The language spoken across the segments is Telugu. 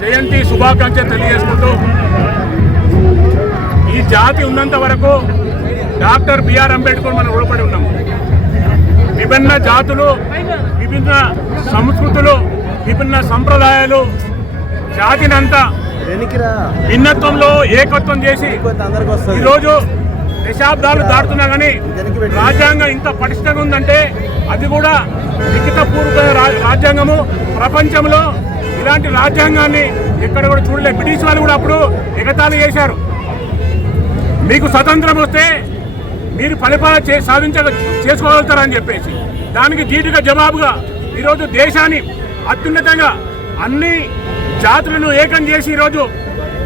జయంతి శుభాకాంక్షలు తెలియజేసుకుంటూ ఈ జాతి ఉన్నంత వరకు డాక్టర్ బిఆర్ అంబేద్కర్ మనం రుణపడి ఉన్నాం. విభిన్న జాతులు విభిన్న సంస్కృతులు విభిన్న సంప్రదాయాలు జాతినంతా భిన్నత్వంలో ఏకత్వం చేసి ఈరోజు దశాబ్దాలు దాటుతున్నా కానీ రాజ్యాంగం ఇంత పటిష్టంగా ఉందంటే అది కూడా లిఖితపూర్వక రాజ్యాంగము. ప్రపంచంలో ఇలాంటి రాజ్యాంగాన్ని ఎక్కడ కూడా చూడలేదు బ్రిటిష్ వాళ్ళు కూడా అప్పుడు ఎగతాళి చేశారు. మీకు స్వతంత్రం వస్తే మీరు పరిపాలన చే సాధించ చేసుకోగలుగుతారని చెప్పేసి. దానికి ధీటుగా జవాబుగా ఈరోజు దేశాన్ని అత్యున్నతంగా అన్ని జాతులను ఏకం చేసి ఈరోజు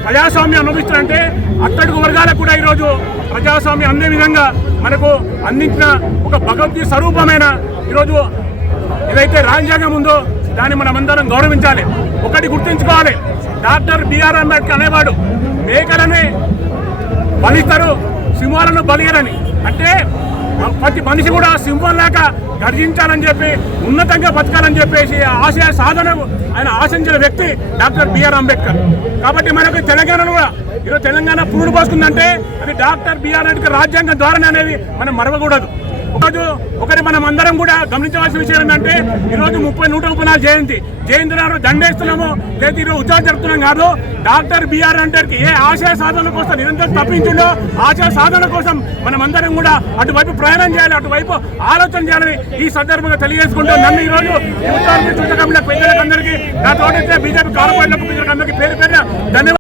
ప్రజాస్వామ్యం అనుభవిస్తారంటే అట్టడుగు వర్గాలకు కూడా ఈరోజు ప్రజాస్వామ్యం అందే విధంగా మనకు అందించిన ఒక భగవద్గీత స్వరూపమైన ఈరోజు ఏదైతే రాజ్యాంగం ఉందో దాన్ని మనమందరం గౌరవించాలి. ఒకటి గుర్తుంచుకోవాలి. డాక్టర్ బిఆర్ అంబేద్కర్ అనేవాడు మేకలని బలిస్తారు సింహాలను బలియరని. అంటే ప్రతి మనిషి కూడా సింహం లేక గర్జించాలని చెప్పి ఉన్నతంగా బతకాలని చెప్పేసి ఆశయ సాధన ఆయన ఆశించిన వ్యక్తి డాక్టర్ బిఆర్ అంబేద్కర్. కాబట్టి మనకు తెలంగాణలో కూడా ఈరోజు తెలంగాణ పురుడు పోసుకుందంటే అది డాక్టర్ బిఆర్ అంబేద్కర్ రాజ్యాంగం ద్వారానే అనేది మనం మరవకూడదు. ఒకరోజు ఒకటి మనం అందరం కూడా గమనించవలసిన విషయం ఏంటంటే ఈరోజు ముప్పై నూట ఉపనాలు జయంతి జయంతి. నాడు దండేస్తున్నాము. లేదా ఈరోజు ఉద్యోగం జరుపుతున్నాం కాదు. డాక్టర్ బిఆర్ అంబేద్కర్ ఏ ఆశయ సాధన కోసం నిరంతరం తప్పించుండో ఆశయ సాధన కోసం మనం అందరం కూడా అటువైపు ప్రయాణం చేయాలి అటువైపు ఆలోచన చేయాలని ఈ సందర్భంగా తెలియజేసుకుంటూ నన్ను ఈ రోజు ఈ పెద్దలకు అందరికీ నా తోటి బీజేపీ కార్పొరేట్లకు అందరికీ పేరు పేరు ధన్యవాదాలు.